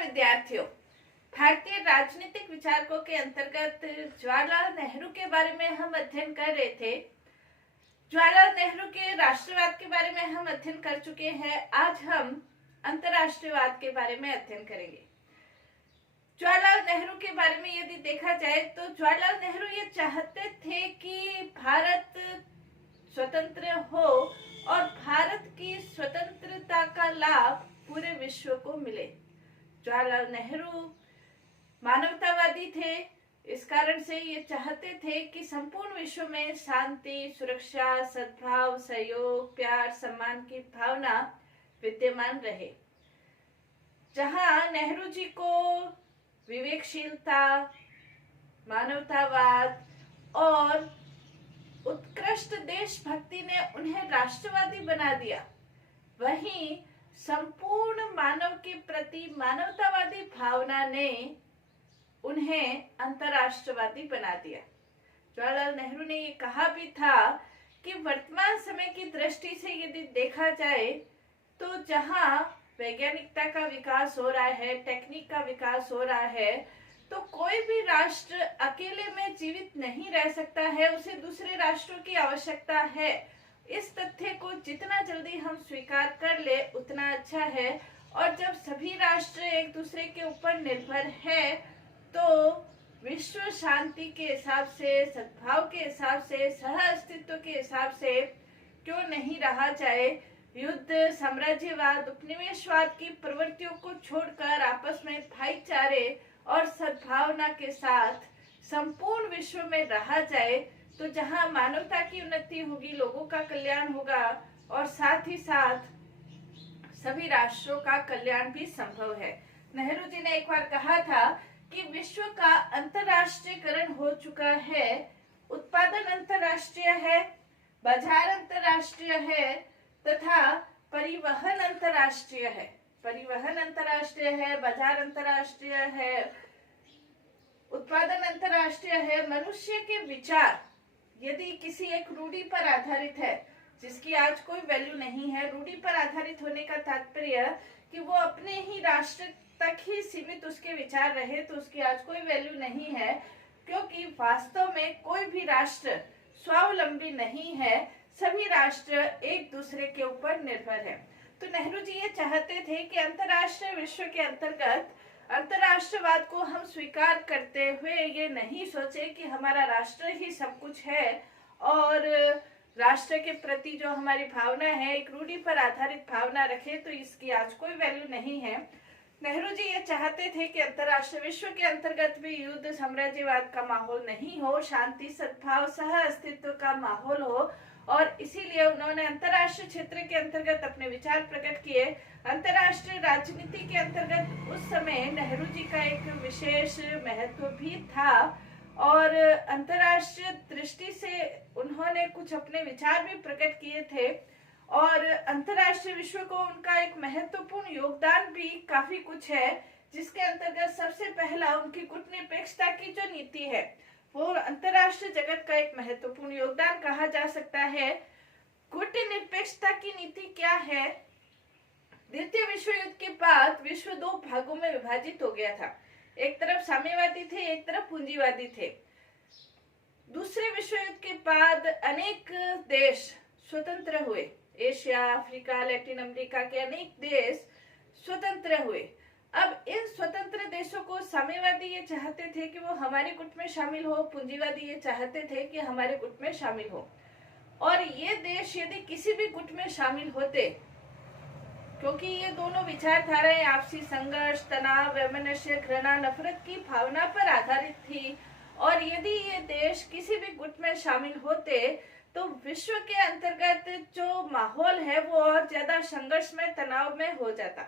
नमस्कार विद्यार्थियों। भारतीय राजनीतिक विचारकों के अंतर्गत जवाहरलाल नेहरू के बारे में हम अध्ययन कर रहे थे। जवाहरलाल नेहरू के राष्ट्रवाद के बारे में हम अध्ययन कर चुके हैं। आज हम अंतर्राष्ट्रीयवाद के बारे में अध्ययन करेंगे। जवाहरलाल नेहरू के बारे में यदि देखा जाए तो जवाहरलाल नेहरू ये चाहते थे कि भारत स्वतंत्र हो और भारत की स्वतंत्रता का लाभ पूरे विश्व को मिले। जवाहरलाल नेहरू मानवतावादी थे। इस कारण से ये चाहते थे कि संपूर्ण विश्व में शांति, सुरक्षा, सद्भाव, सहयोग, प्यार, सम्मान की भावना विद्यमान रहे। जहां नेहरू जी को विवेकशीलता, मानवतावाद और उत्कृष्ट देशभक्ति ने उन्हें राष्ट्रवादी बना दिया, वहीं संपूर्ण मानव के प्रति मानवतावादी भावना ने उन्हें अंतर्राष्ट्रवादी बना दिया। जवाहरलाल नेहरू ने ये कहा भी था कि वर्तमान समय की दृष्टि से यदि देखा जाए तो जहां वैज्ञानिकता का विकास हो रहा है, टेक्निक का विकास हो रहा है, तो कोई भी राष्ट्र अकेले में जीवित नहीं रह सकता है, उसे दूसरे राष्ट्रों की आवश्यकता है। इस तथ्य को जितना जल्दी हम स्वीकार कर ले उतना अच्छा है। और जब सभी राष्ट्र एक दूसरे के ऊपर निर्भर है तो विश्व शांति के हिसाब से, सद्भाव के हिसाब से, सह अस्तित्व के हिसाब से क्यों नहीं रहा जाए। युद्ध, साम्राज्यवाद, उपनिवेशवाद की प्रवृत्तियों को छोड़कर आपस में भाईचारे और सद्भावना के साथ संपूर्ण विश्व में रहा जाए तो जहां मानवता की उन्नति होगी, लोगों का कल्याण होगा और साथ ही साथ सभी राष्ट्रों का कल्याण भी संभव है। नेहरू जी ने एक बार कहा था कि विश्व का अंतर्राष्ट्रीयकरण हो चुका है, उत्पादन अंतर्राष्ट्रीय है, बाजार अंतर्राष्ट्रीय है तथा परिवहन अंतर्राष्ट्रीय है। परिवहन अंतर्राष्ट्रीय है, बाजार अंतर्राष्ट्रीय है, उत्पादन अंतर्राष्ट्रीय है। मनुष्य के विचार यदि किसी एक रूढ़ी पर आधारित है, जिसकी आज कोई वैल्यू नहीं है, रूढ़ी पर आधारित होने का तात्पर्य कि वो अपने ही राष्ट्र तक ही सीमित उसके विचार रहे, तो उसकी आज कोई वैल्यू नहीं है, क्योंकि वास्तव में कोई भी राष्ट्र स्वावलंबी नहीं है, सभी राष्ट्र एक दूसरे के ऊपर निर्भर है। तो नेहरू जी ये चाहते थे कि अंतर्राष्ट्रीय विश्व के अंतर्गत अंतर्राष्ट्रवाद को हम स्वीकार करते हुए ये नहीं सोचे कि हमारा राष्ट्र ही सब कुछ है और राष्ट्र के प्रति जो हमारी भावना है एक रूढ़ी पर आधारित भावना रखे, तो इसकी आज कोई वैल्यू नहीं है। नेहरू जी ये चाहते थे कि अंतर्राष्ट्रीय विश्व के अंतर्गत भी युद्ध, साम्राज्यवाद का माहौल नहीं हो, शांति, सद्भाव, सह अस्तित्व का माहौल हो और इसीलिए उन्होंने अंतर्राष्ट्रीय क्षेत्र के अंतर्गत अपने विचार प्रकट किए। अंतर्राष्ट्रीय राजनीति के अंतर्गत उस समय नेहरू जी का एक विशेष महत्व भी था और अंतर्राष्ट्रीय दृष्टि से उन्होंने कुछ अपने विचार भी प्रकट किए थे और अंतर्राष्ट्रीय विश्व को उनका एक महत्वपूर्ण योगदान भी काफी कुछ है, जिसके अंतर्गत सबसे पहला उनकी गुटनिरपेक्षता की जो नीति है वो अंतर्राष्ट्रीय जगत का एक महत्वपूर्ण योगदान कहा जा सकता है। गुटनिरपेक्षता की नीति क्या है? द्वितीय विश्व युद्ध के बाद विश्व दो भागों में विभाजित हो गया था। एक तरफ साम्यवादी थे, एक तरफ पूंजीवादी थे। दूसरे विश्व युद्ध के बाद अनेक देश स्वतंत्र हुए। एशिया, अफ्रीका, लैटिन अमेरिका के अनेक देश स्वतंत्र हुए। अब इन स्वतंत्र देशों को साम्यवादी ये चाहते थे कि वो हमारे गुट में शामिल हो, पूंजीवादी ये चाहते थे कि हमारे गुट में शामिल हो। और ये देश यदि किसी भी गुट में शामिल होते, क्योंकि ये दोनों विचारधाराएं आपसी संघर्ष, तनाव, वैमनस्य, घृणा, नफरत की भावना पर आधारित थी और यदि ये देश किसी भी गुट में शामिल होते तो विश्व के अंतर्गत जो माहौल है वो और ज्यादा संघर्षमय, तनाव में हो जाता।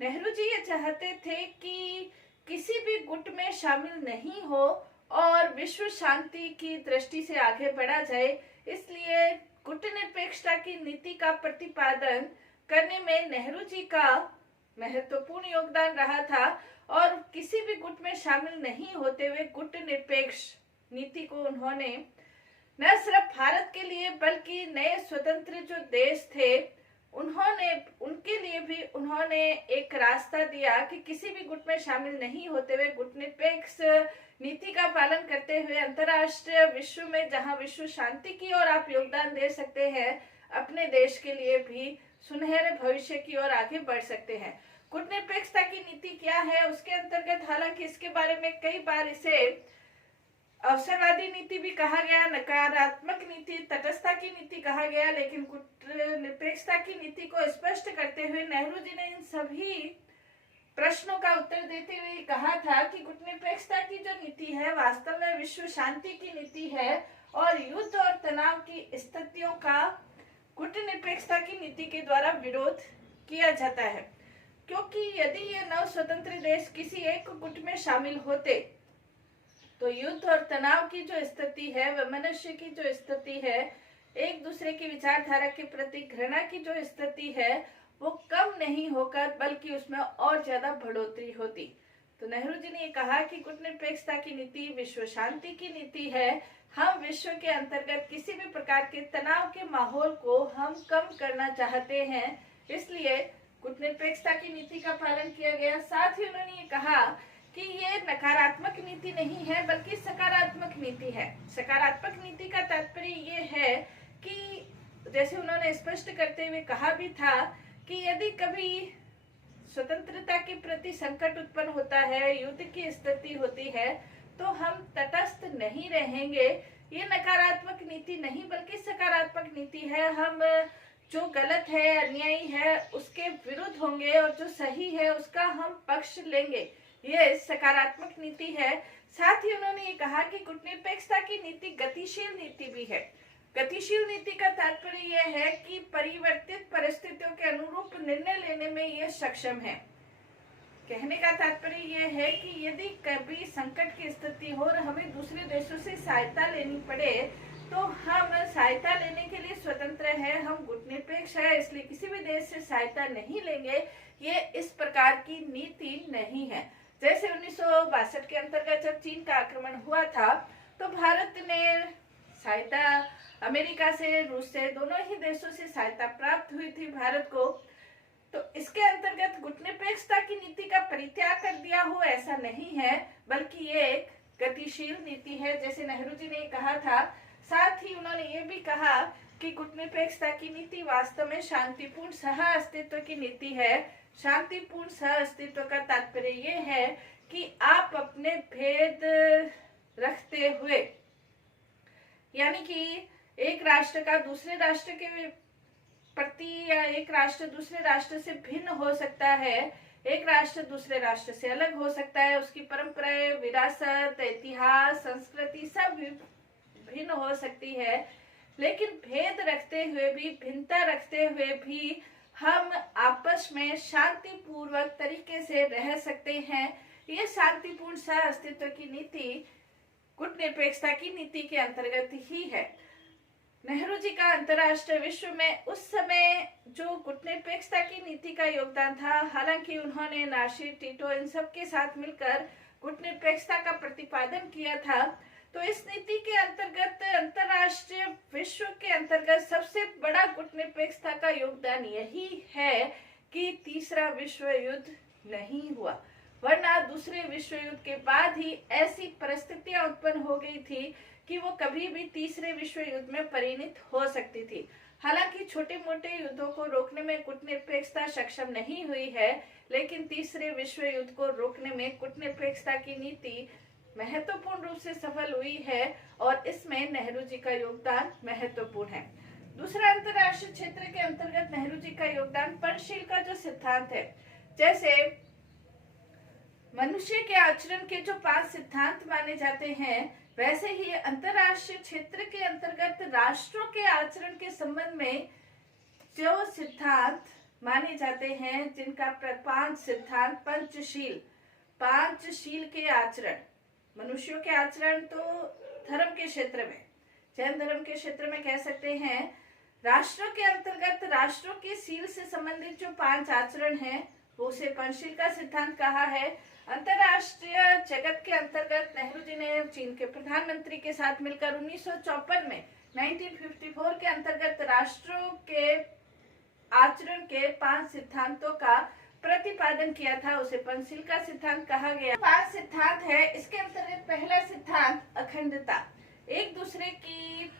नेहरू जी ये चाहते थे कि किसी भी गुट में शामिल नहीं हो और विश्व शांति की दृष्टि से आगे बढ़ा जाए, इसलिए गुटनिरपेक्षता की नीति का प्रतिपादन करने में नेहरू जी का महत्वपूर्ण योगदान रहा था और किसी भी गुट में शामिल नहीं होते हुए गुटनिरपेक्ष नीति को उन्होंने न सिर्फ भारत के लिए बल्कि नए स्वतंत्र जो देश थे उनके लिए भी उन्होंने एक रास्ता दिया कि किसी भी गुट में शामिल नहीं होते हुए गुटनिरपेक्ष नीति का पालन करते हुए अंतर्राष्ट्रीय विश्व में जहां विश्व शांति की ओर आप योगदान दे सकते हैं, अपने देश के लिए भी सुनहरे भविष्य की ओर आगे बढ़ सकते हैं। गुटनिरपेक्षता की नीति क्या है, उसके अंतर्गत हालांकि इसके बारे में कई बार इसे अवसरवादी नीति भी कहा गया, नकारात्मक नीति, तटस्थता की नीति कहा गया, लेकिन गुटनिरपेक्षता की नीति को स्पष्ट करते हुए नेहरू जी ने इन सभी प्रश्नों का उत्तर देते हुए कहा था कि गुटनिरपेक्षता की जो नीति है वास्तव में विश्व शांति की नीति है और युद्ध और तनाव की स्थितियों का गुटनिरपेक्षता की नीति के द्वारा विरोध किया जाता है, क्योंकि यदि ये 9 स्वतंत्र देश किसी एक गुट में शामिल होते तो युद्ध और तनाव की जो स्थिति है, वह मनुष्य की जो स्थिति है, एक दूसरे की विचारधारा के प्रति घृणा की जो स्थिति है, वो कम नहीं होकर बल्कि उसमें और ज्यादा बढ़ोतरी होती। तो नेहरू जी ने कहा कि गुटनिरपेक्षता की नीति विश्व शांति की नीति है। हम विश्व के अंतर्गत किसी भी प्रकार के तनाव के माहौल को हम कम करना चाहते हैं, इसलिए गुटनिरपेक्षता की नीति का पालन किया गया। साथ ही उन्होंने ये कहा कि ये नकारात्मक नीति नहीं है बल्कि सकारात्मक नीति है। सकारात्मक नीति का तात्पर्य ये है कि जैसे उन्होंने स्पष्ट करते हुए कहा भी था कि यदि कभी स्वतंत्रता के प्रति संकट उत्पन्न होता है, युद्ध की स्थिति होती है, तो हम तटस्थ नहीं रहेंगे। ये नकारात्मक नीति नहीं बल्कि सकारात्मक नीति है। हम जो गलत है, अन्यायी है, उसके विरुद्ध होंगे और जो सही है उसका हम पक्ष लेंगे। ये सकारात्मक नीति है। साथ ही उन्होंने ये कहा कि गुटनिरपेक्षता की नीति गतिशील नीति भी है। गतिशील नीति का तात्पर्य यह है कि परिवर्तित परिस्थितियों के अनुरूप निर्णय लेने में यह सक्षम है। कहने का तात्पर्य यह है कि यदि कभी संकट की स्थिति हो और हमें दूसरे देशों से सहायता लेनी पड़े तो हम सहायता लेने के लिए स्वतंत्र है, हम गुटनिरपेक्ष है, इसलिए किसी भी देश से सहायता नहीं लेंगे। ये इस प्रकार की नीति नहीं है। जैसे 1962 के अंतर्गत जब चीन का आक्रमण हुआ था तो भारत ने सहायता अमेरिका से, रूस से, दोनों ही देशों से सहायता प्राप्त हुई थी भारत को। तो इसके अंतर्गत गुटनिरपेक्षता की नीति का परित्याग कर दिया हो ऐसा नहीं है, बल्कि ये एक गतिशील नीति है, जैसे नेहरू जी ने कहा था। साथ ही उन्होंने ये भी कहा कि गुटनिरपेक्षता की नीति वास्तव में शांतिपूर्ण सह अस्तित्व की नीति है। शांतिपूर्ण सह अस्तित्व का तात्पर्य ये है कि आप अपने भेद रखते हुए, यानी कि एक राष्ट्र का दूसरे राष्ट्र के प्रति या एक राष्ट्र दूसरे राष्ट्र से भिन्न हो सकता है, एक राष्ट्र दूसरे राष्ट्र से अलग हो सकता है, उसकी परंपराएं, विरासत, इतिहास, संस्कृति सब भिन्न हो सकती है, लेकिन भेद रखते हुए भी, भिन्नता रखते हुए भी हम आपस में शांतिपूर्वक तरीके से रह सकते हैं। ये शांतिपूर्ण सह अस्तित्व की नीति गुटनिरपेक्षता की नीति के अंतर्गत ही है। नेहरू जी का अंतर्राष्ट्रीय विश्व में उस समय जो गुटनिरपेक्षता की नीति का योगदान था, हालांकि उन्होंने नासिर, टीटो इन सब के साथ मिलकर गुटनिरपेक्षता का प्रतिपादन किया था, तो इस नीति के अंतर्गत अंतर्राष्ट्रीय विश्व के अंतर्गत सबसे बड़ा गुटनिरपेक्षता का योगदान यही है कि तीसरा विश्व युद्ध नहीं हुआ, वरना दूसरे विश्व युद्ध के बाद ही ऐसी परिस्थितियां उत्पन्न हो गई थी कि वो कभी भी तीसरे विश्व युद्ध में परिणित हो सकती थी। हालांकि छोटे मोटे युद्धों को रोकने में गुटनिरपेक्षता सक्षम नहीं हुई है, लेकिन तीसरे विश्व युद्ध को रोकने में गुटनिरपेक्षता की नीति महत्वपूर्ण रूप से सफल हुई है और इसमें नेहरू जी का योगदान महत्वपूर्ण है। दूसरा अंतर्राष्ट्रीय क्षेत्र के अंतर्गत नेहरू जी का योगदान पंचशील का जो सिद्धांत है, जैसे मनुष्य के आचरण के जो 5 सिद्धांत माने जाते हैं, वैसे ही अंतर्राष्ट्रीय क्षेत्र के अंतर्गत राष्ट्रों के आचरण के संबंध में जो सिद्धांत माने जाते हैं, जिनका 5 सिद्धांत पंचशील, 5 शील के आचरण, मनुष्यों के आचरण तो धर्म के क्षेत्र में, जैन धर्म के क्षेत्र में कह सकते हैं, राष्ट्रों के अंतर्गत राष्ट्रों के शील से संबंधित जो 5 आचरण हैं, वो उसे पंचशील का सिद्धांत कहा है। अंतरराष्ट्रीय जगत के अंतर्गत नेहरू जी ने चीन के प्रधानमंत्री के साथ मिलकर 1954 में 1954 के अंतर्गत राष्ट्रों के आचरण के 5 सिद्धांतों का प्रतिपादन किया था, उसे पंचशील का सिद्धांत कहा गया। 5 सिद्धांत है, इसके अंतर्गत पहला सिद्धांत अखंडता, एक दूसरे की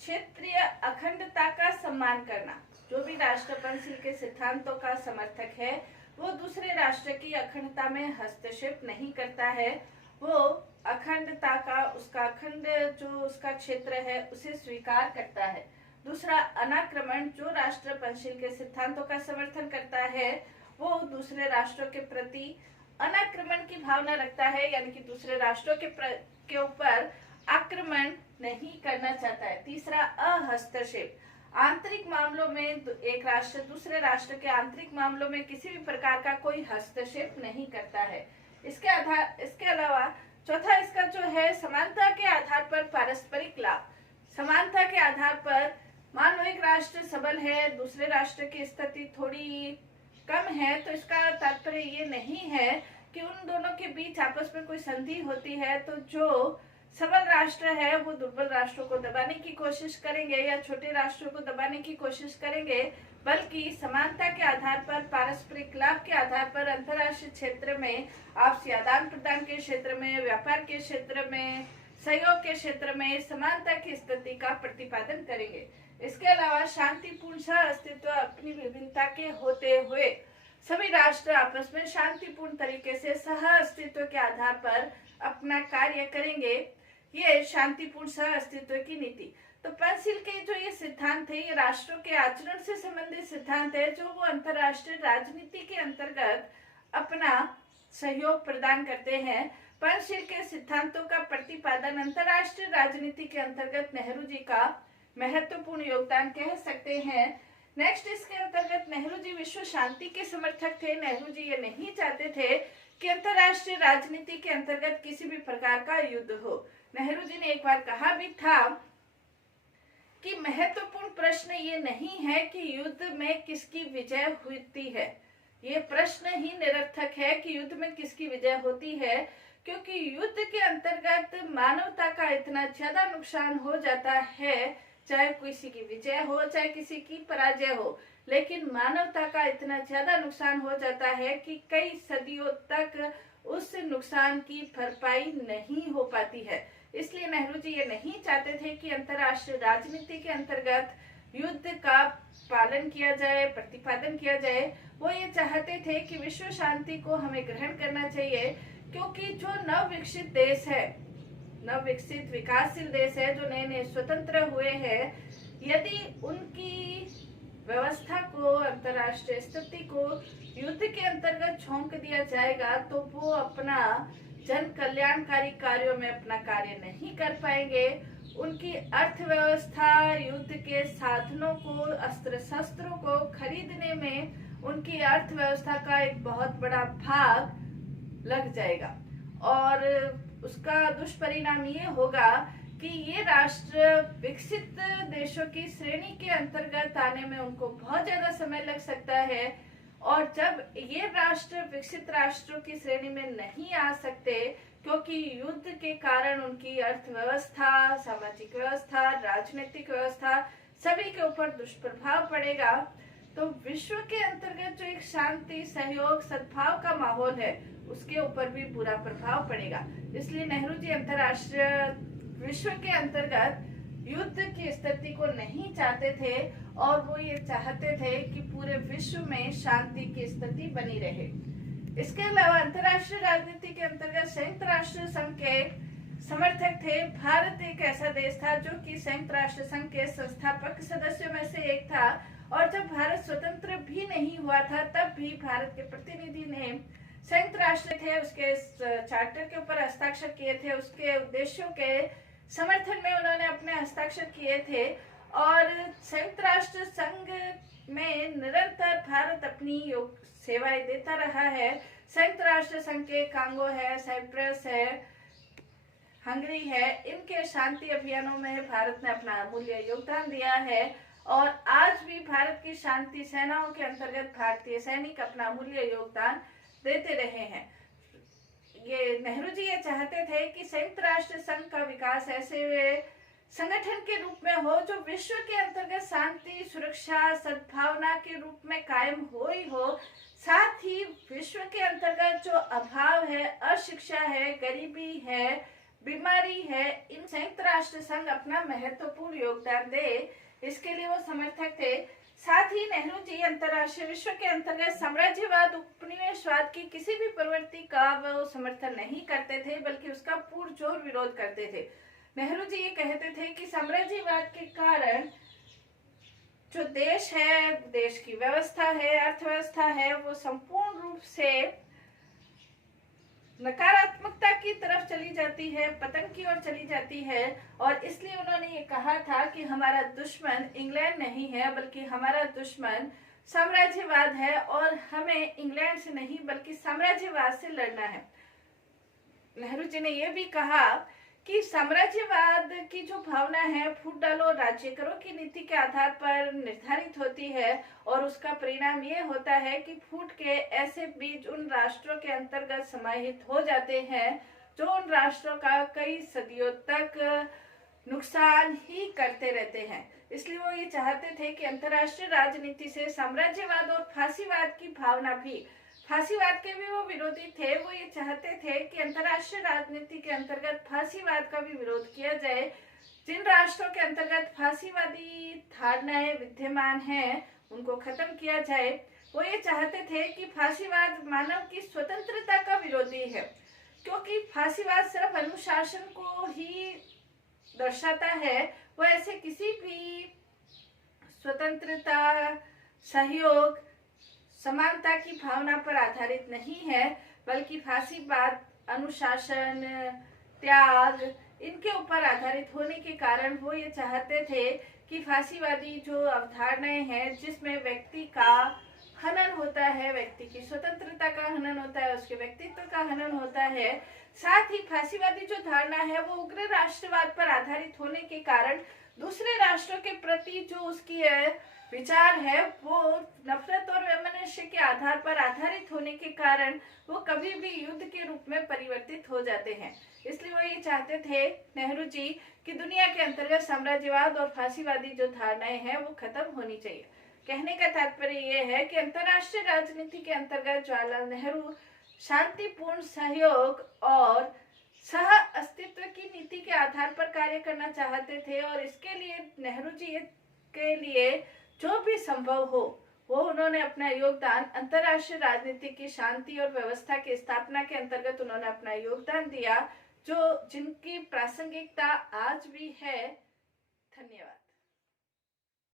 क्षेत्रीय अखंडता का सम्मान करना। जो भी राष्ट्र पंचशील के सिद्धांतों का समर्थक है वो दूसरे राष्ट्र की अखंडता में हस्तक्षेप नहीं करता है, वो अखंडता का, उसका अखंड जो उसका क्षेत्र है उसे स्वीकार करता है। दूसरा अनाक्रमण, जो राष्ट्र पंचशील के सिद्धांतों का समर्थन करता है वो दूसरे राष्ट्रों के प्रति अनाक्रमण की भावना रखता है, यानी कि दूसरे राष्ट्रों के ऊपर आक्रमण नहीं करना चाहता है। तीसरा अहस्तक्षेप, आंतरिक मामलों में एक राष्ट्र दूसरे राष्ट्र के आंतरिक मामलों में किसी भी प्रकार का कोई हस्तक्षेप नहीं करता है। इसके अलावा चौथा इसका जो है समानता के आधार पर पारस्परिक लाभ। समानता के आधार पर मान लो एक राष्ट्र सबल है, दूसरे राष्ट्र की स्थिति थोड़ी कम है, तो इसका तात्पर्य ये नहीं है कि उन दोनों के बीच आपस में कोई संधि होती है तो जो सबल राष्ट्र है वो दुर्बल राष्ट्रों को दबाने की कोशिश करेंगे या छोटे राष्ट्रों को दबाने की कोशिश करेंगे, बल्कि समानता के आधार पर, पारस्परिक लाभ के आधार पर अंतर्राष्ट्रीय क्षेत्र में आपसी आदान प्रदान के क्षेत्र में, व्यापार के क्षेत्र में, सहयोग के क्षेत्र में समानता की स्थिति का प्रतिपादन करेंगे। इसके अलावा शांतिपूर्ण सह अस्तित्व, अपनी विभिन्नता के होते हुए सभी राष्ट्र आपस में शांतिपूर्ण तरीके से सह अस्तित्व के आधार पर अपना कार्य करेंगे, ये शांतिपूर्ण सह अस्तित्व की नीति। तो पंचशील के जो ये सिद्धांत है ये राष्ट्रों के आचरण से संबंधित सिद्धांत है, जो वो अंतर्राष्ट्रीय राजनीति के अंतर्गत अपना सहयोग प्रदान करते हैं। पंचशील के सिद्धांतों का प्रतिपादन अंतर्राष्ट्रीय राजनीति के अंतर्गत नेहरू जी का महत्वपूर्ण योगदान कह सकते हैं। नेक्स्ट, इसके अंतर्गत नेहरू जी विश्व शांति के समर्थक थे। नेहरू जी ये नहीं चाहते थे कि अंतर्राष्ट्रीय राजनीति के अंतर्गत किसी भी प्रकार का युद्ध हो। नेहरू जी ने एक बार कहा भी था कि महत्वपूर्ण प्रश्न ये नहीं है कि युद्ध में किसकी विजय होती है, ये प्रश्न ही निरर्थक है कि युद्ध में किसकी विजय होती है, क्योंकि युद्ध के अंतर्गत मानवता का इतना ज्यादा नुकसान हो जाता है, चाहे किसी की विजय हो चाहे किसी की पराजय हो, लेकिन मानवता का इतना ज्यादा नुकसान हो जाता है कि कई सदियों तक उस नुकसान की भरपाई नहीं हो पाती है। इसलिए नेहरू जी ये नहीं चाहते थे कि अंतर्राष्ट्रीय राजनीति के अंतर्गत युद्ध का पालन किया जाए, प्रतिपादन किया जाए। वो ये चाहते थे कि विश्व शांति को हमें ग्रहण करना चाहिए, क्योंकि जो नवविकसित देश है, नवविकसित विकासशील देश है, जो नए नए स्वतंत्र हुए हैं, यदि उनकी व्यवस्था को, अंतर्राष्ट्रीय स्थिति को युद्ध के अंतर्गत झोंक दिया जाएगा तो वो अपना जन कल्याणकारी कार्यों में अपना कार्य नहीं कर पाएंगे। उनकी अर्थव्यवस्था युद्ध के साधनों को, अस्त्र शस्त्रों को खरीदने में उनकी अर्थव्यवस्था का एक बहुत बड़ा भाग लग जाएगा और उसका दुष्परिणाम ये होगा कि ये राष्ट्र विकसित देशों की श्रेणी के अंतर्गत आने में उनको बहुत ज्यादा समय लग सकता है, और जब ये राष्ट्र विकसित राष्ट्रों की श्रेणी में नहीं आ सकते क्योंकि युद्ध के कारण उनकी अर्थव्यवस्था, सामाजिक व्यवस्था, राजनीतिक व्यवस्था सभी के ऊपर दुष्प्रभाव पड़ेगा, तो विश्व के अंतर्गत जो एक शांति, सहयोग, सद्भाव का माहौल है उसके ऊपर भी बुरा प्रभाव पड़ेगा। इसलिए नेहरू जी अंतर्राष्ट्रीय विश्व के अंतर्गत युद्ध की स्थिति को नहीं चाहते थे और वो ये चाहते थे कि पूरे विश्व में शांति की स्थिति बनी रहे। इसके अलावा अंतर्राष्ट्रीय राजनीति के अंतर्गत संयुक्त राष्ट्र संघ के समर्थक थे। भारत एक ऐसा देश था जो कि संयुक्त राष्ट्र संघ के संस्थापक सदस्यों में से एक था, और जब भारत स्वतंत्र भी नहीं हुआ था तब भी भारत के प्रतिनिधि ने संयुक्त राष्ट्र थे उसके चार्टर के ऊपर हस्ताक्षर किए थे, उसके उद्देश्यों के समर्थन में उन्होंने अपने हस्ताक्षर किए थे, और संयुक्त राष्ट्र संघ में निरंतर भारत अपनी सेवाएं देता रहा है। संयुक्त राष्ट्र संघ के कांगो है, साइप्रस है, हंगरी है, इनके शांति अभियानों में भारत ने अपना अमूल्य योगदान दिया है, और आज भी भारत की शांति सेनाओं के अंतर्गत भारतीय सैनिक अपना अमूल्य योगदान देते रहे हैं। ये नेहरू जी ये चाहते थे कि संयुक्त राष्ट्र संघ का विकास ऐसे संगठन के रूप में हो जो विश्व के अंतर्गत शांति, सुरक्षा, सद्भावना के रूप में कायम हो ही हो, साथ ही विश्व के अंतर्गत जो अभाव है, अशिक्षा है, गरीबी है, बीमारी है, इन संयुक्त राष्ट्र संघ अपना महत्वपूर्ण योगदान दे, इसके लिए वो समर्थक थे। साथ ही नेहरू जी अंतर्राष्ट्रीय विश्व के अंतर्गत साम्राज्यवाद, उपनिवेशवाद की किसी भी प्रवृत्ति का वो समर्थन नहीं करते थे, बल्कि उसका पुरजोर विरोध करते थे। नेहरू जी ये कहते थे कि साम्राज्यवाद के कारण जो देश है, देश की व्यवस्था है, अर्थव्यवस्था है, वो संपूर्ण रूप से नकारात्मकता की तरफ चली जाती है, पतन की ओर चली जाती है। और इसलिए उन्होंने ये कहा था कि हमारा दुश्मन इंग्लैंड नहीं है, बल्कि हमारा दुश्मन साम्राज्यवाद है और हमें इंग्लैंड से नहीं बल्कि साम्राज्यवाद से लड़ना है। नेहरू जी ने यह भी कहा कि साम्राज्यवाद की जो भावना है फूट डालो राज्य करो की नीति के आधार पर निर्धारित होती है, और उसका परिणाम ये होता है कि फूट के ऐसे बीज उन राष्ट्रों के अंतर्गत समाहित हो जाते हैं जो उन राष्ट्रों का कई सदियों तक नुकसान ही करते रहते हैं। इसलिए वो ये चाहते थे कि अंतर्राष्ट्रीय राजनीति से साम्राज्यवाद और फांसीवाद की भावना भी, फांसीवाद के भी वो विरोधी थे, वो ये चाहते थे कि अंतर्राष्ट्रीय राजनीति के अंतर्गत फांसीवाद का भी विरोध किया जाए। जिन राष्ट्रों के अंतर्गत फांसीवादी धारणाएं विद्यमान हैं उनको खत्म किया जाए। वो ये चाहते थे कि फांसीवाद मानव की स्वतंत्रता का विरोधी है, क्योंकि फांसीवाद सिर्फ अनुशासन को ही दर्शाता है। वो ऐसे किसी भी स्वतंत्रता, सहयोग, समानता की भावना पर आधारित नहीं है, बल्कि फांसीवाद अनुशासन, त्याग, इनके ऊपर आधारित होने के कारण वो ये चाहते थे कि फांसीवादी जो अवधारणाएं हैं जिसमें व्यक्ति का हनन होता है, व्यक्ति की स्वतंत्रता का हनन होता है, उसके व्यक्तित्व का हनन होता है, साथ ही फांसीवादी जो धारणा है वो उग्र राष्ट्रवाद पर आधारित होने के कारण दूसरे राष्ट्रों के प्रति जो उसकी विचार है वो नफरत और वैमनस्य के आधार पर आधारित होने के कारण वो कभी भी युद्ध के रूप में परिवर्तित हो जाते हैं। इसलिए वो ये चाहते थे नेहरू जी कि दुनिया के अंतर्गत साम्राज्यवाद और फांसीवादी जो धारणाएं हैं वो खत्म होनी चाहिए। कहने का तात्पर्य ये है कि अंतर्राष्ट्रीय राजनीति के अंतर्गत जवाहरलाल नेहरू शांतिपूर्ण सहयोग और सह अस्तित्व की नीति के आधार पर कार्य करना चाहते थे, और इसके लिए नेहरू जी के लिए जो भी संभव हो वो उन्होंने अपना योगदान अंतर्राष्ट्रीय राजनीति की शांति और व्यवस्था की स्थापना के अंतर्गत उन्होंने अपना योगदान दिया, जो जिनकी प्रासंगिकता आज भी है। धन्यवाद।